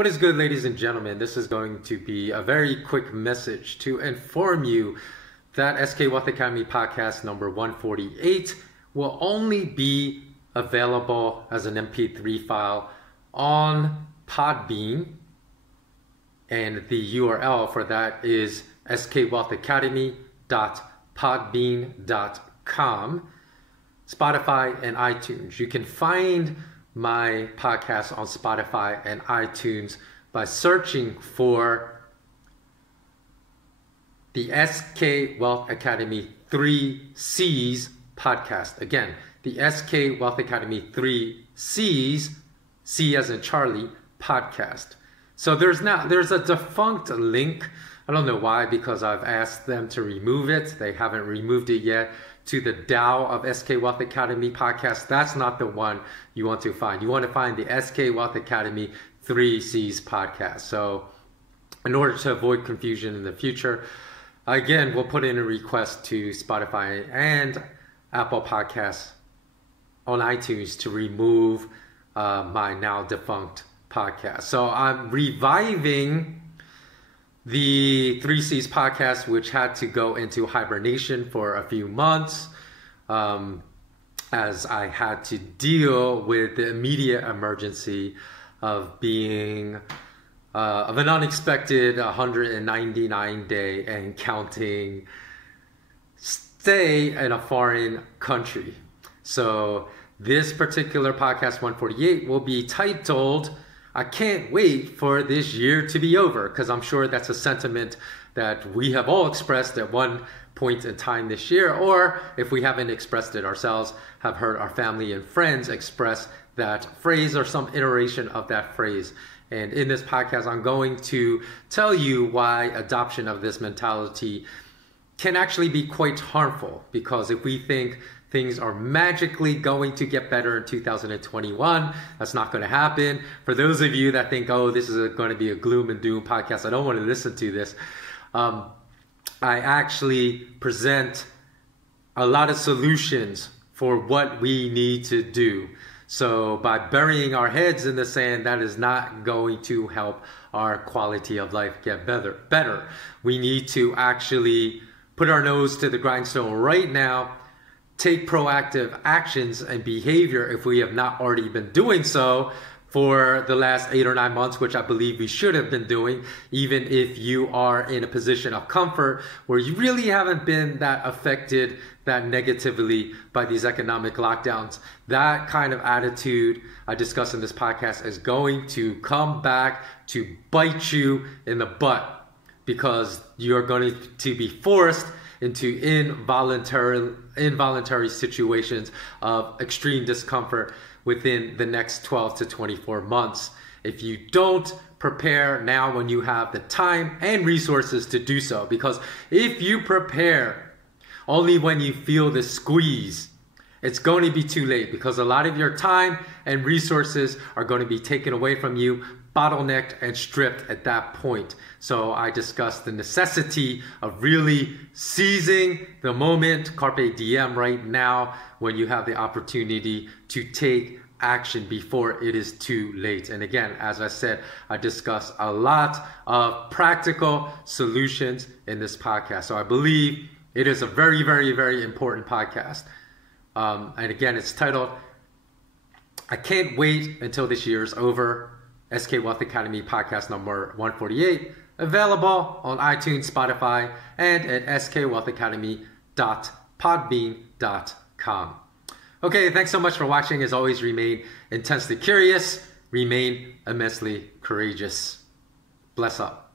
What is good, ladies and gentlemen? This is going to be a very quick message to inform you that SK Wealth Academy podcast number 148 will only be available as an MP3 file on Podbean, and the URL for that is skwealthacademy.podbean.com, Spotify, and iTunes. You can find my podcast on Spotify and iTunes by searching for the SK Wealth Academy 3 C's podcast. Again, the SK Wealth Academy 3 C's, C as in Charlie, podcast. So there's a defunct link. I don't know why, because I've asked them to remove it. They haven't removed it yet. To the Tao of SK Wealth Academy podcast. That's not the one you want to find. You want to find the SK Wealth Academy 3 C's podcast. So in order to avoid confusion in the future, again, we'll put in a request to Spotify and Apple Podcasts on iTunes to remove my now defunct podcast. So I'm reviving the 3 C's podcast, which had to go into hibernation for a few months as I had to deal with the immediate emergency of being of an unexpected 199-day and counting stay in a foreign country. So this particular podcast 148 will be titled I can't wait for this year to be over, because I'm sure that's a sentiment that we have all expressed at one point in time this year, or if we haven't expressed it ourselves, have heard our family and friends express that phrase or some iteration of that phrase. And in this podcast, I'm going to tell you why adoption of this mentality can actually be quite harmful, because if we think things are magically going to get better in 2021, that's not going to happen. For those of you that think, oh, this is going to be a gloom and doom podcast, I don't want to listen to this. I actually present a lot of solutions for what we need to do. So by burying our heads in the sand, that is not going to help our quality of life get better. We need to actually put our nose to the grindstone right now, take proactive actions and behavior if we have not already been doing so for the last 8 or 9 months, which I believe we should have been doing, even if you are in a position of comfort where you really haven't been that affected that negatively by these economic lockdowns. That kind of attitude I discuss in this podcast is going to come back to bite you in the butt, because you're going to be forced into involuntary situations of extreme discomfort within the next 12 to 24 months. If you don't prepare now when you have the time and resources to do so, because if you prepare only when you feel the squeeze, it's going to be too late, because a lot of your time and resources are going to be taken away from you, bottlenecked and stripped at that point. So I discussed the necessity of really seizing the moment, carpe diem, right now, when you have the opportunity to take action before it is too late. And again, as I said, I discuss a lot of practical solutions in this podcast. So I believe it is a very, very, very important podcast. And again, it's titled, I can't wait until this year is over. SK Wealth Academy podcast number 148, available on iTunes, Spotify, and at skwealthacademy.podbean.com. Okay, thanks so much for watching. As always, remain intensely curious, remain immensely courageous. Bless up.